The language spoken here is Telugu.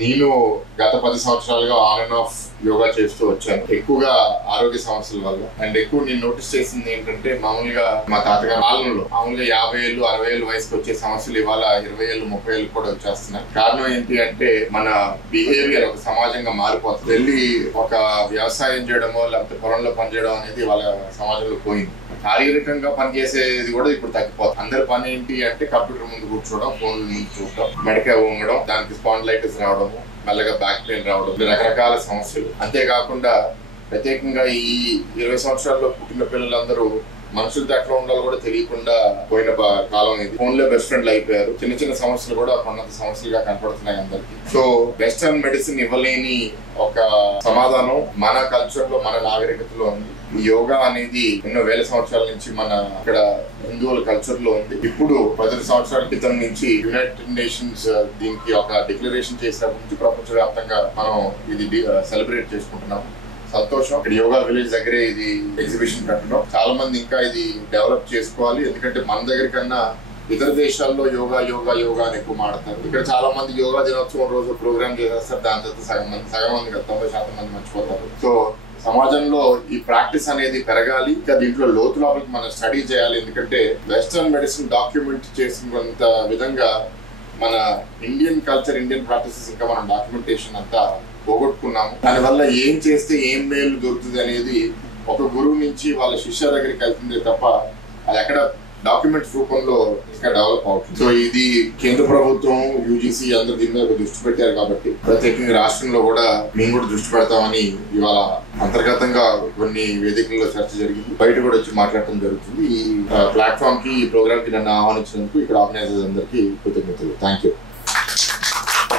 నేను గత 10 సంవత్సరాలుగా ఆన్ అండ్ ఆఫ్ యోగా చేస్తూ వచ్చాను, ఎక్కువగా ఆరోగ్య సమస్యల వల్ల. అండ్ ఎక్కువ నేను నోటీస్ చేసింది ఏంటంటే, మామూలుగా మా తాతగారి పాలనలో మామూలుగా 50 ఏళ్ళు 60 ఏళ్ళు వయసుకు వచ్చే సమస్యలు ఇవాళ 20 ఏళ్ళు 30 ఏళ్ళు కూడా వచ్చేస్తున్నాయి. కారణం ఏంటి అంటే, మన బిహేవియర్ ఒక సమాజంగా మారిపోతుంది. వెళ్ళి ఒక వ్యవసాయం చేయడమో లేకపోతే పొలంలో పనిచేయడం అనేది వాళ్ళ సమాజంలో పోయింది. శారీరకంగా పనిచేసేది కూడా ఇప్పుడు తగ్గిపోతుంది. అందరి పని ఏంటి అంటే కంప్యూటర్ ముందు కూర్చోవడం, ఫోన్ ముందు చూడడం, మెడకాయ వంగడం, దానికి స్పాండిలైటిస్ రావడము, మెల్లగా బ్యాక్ పెయిన్ రావడం, రకరకాల సమస్యలు. అంతేకాకుండా ప్రత్యేకంగా ఈ 20 సంవత్సరాల్లో పుట్టిన పిల్లలందరూ మనుషులతో ఎట్లా ఉండాలో కూడా తెలియకుండా పోయిన కాలం ఇది. ఫోన్ లో బెస్ట్ ఫ్రెండ్లు అయిపోయారు. చిన్న చిన్న సమస్యలు కూడా కొన్నంత సమస్యలుగా కనపడుతున్నాయి అందరికి. సో వెస్టర్న్ మెడిసిన్ ఇవ్వలేని ఒక సమాధానం మన కల్చర్ లో, మన నాగరికతలో ఉంది. ఈ యోగా అనేది ఎన్నో వేల సంవత్సరాల నుంచి మన ఇక్కడ హిందువుల కల్చర్ లో ఉంది. ఇప్పుడు 10 సంవత్సరాల క్రితం నుంచి యునైటెడ్ నేషన్స్ దీనికి ఒక డిక్లరేషన్ చేసినప్పటి నుంచి ప్రపంచవ్యాప్తంగా మనం ఇది సెలబ్రేట్ చేసుకుంటున్నాము. సంతోషం. ఇక్కడ యోగా విలేజ్ దగ్గరే ఇది ఎగ్జిబిషన్ పెట్టడం. చాలా మంది ఇంకా ఇది డెవలప్ చేసుకోవాలి. ఎందుకంటే మన దగ్గర కన్నా ఇతర దేశాల్లో యోగా యోగా యోగా అని ఎక్కువ మాడతారు. ఇక్కడ చాలా మంది యోగా దినోత్సవం రోజు ప్రోగ్రామ్ చేసేస్తారు. దాని తర్వాత సగం మంది 90% మంది మర్చిపోతారు. సో సమాజంలో ఈ ప్రాక్టీస్ అనేది పెరగాలి. ఇంకా దీంట్లో లోతు లోపలికి మనం స్టడీ చేయాలి. ఎందుకంటే వెస్టర్న్ మెడిసిన్ డాక్యుమెంట్ చేసినంత విధంగా మన ఇండియన్ కల్చర్, ఇండియన్ ప్రాక్టీసెస్ ఇంకా మనం డాక్యుమెంటేషన్ అంతా పోగొట్టుకున్నాము. దానివల్ల ఏం చేస్తే ఏం మేలు దొరుకుతుంది అనేది ఒక గురువు నుంచి వాళ్ళ శిష్య దగ్గరికి వెళ్తుంది తప్ప అది ఎక్కడ డాక్యుమెంట్స్ రూపంలో ఇంకా డెవలప్ అవుతుంది. సో ఇది కేంద్ర ప్రభుత్వం, యూజీసీ అందరూ దీని మీద దృష్టి పెట్టారు కాబట్టి ప్రత్యేకంగా రాష్ట్రంలో కూడా మేము కూడా దృష్టి పెడతామని ఇవాళ అంతర్గతంగా కొన్ని వేదికల్లో చర్చ జరిగింది. బయట కూడా వచ్చి మాట్లాడటం జరుగుతుంది. ఈ ప్లాట్ఫామ్ కి, ఈ ప్రోగ్రామ్ కి నన్ను ఆహ్వానించినందుకు ఇక్కడ ఆర్గనైజర్స్ అందరికీ కృతజ్ఞతలు. Thank you.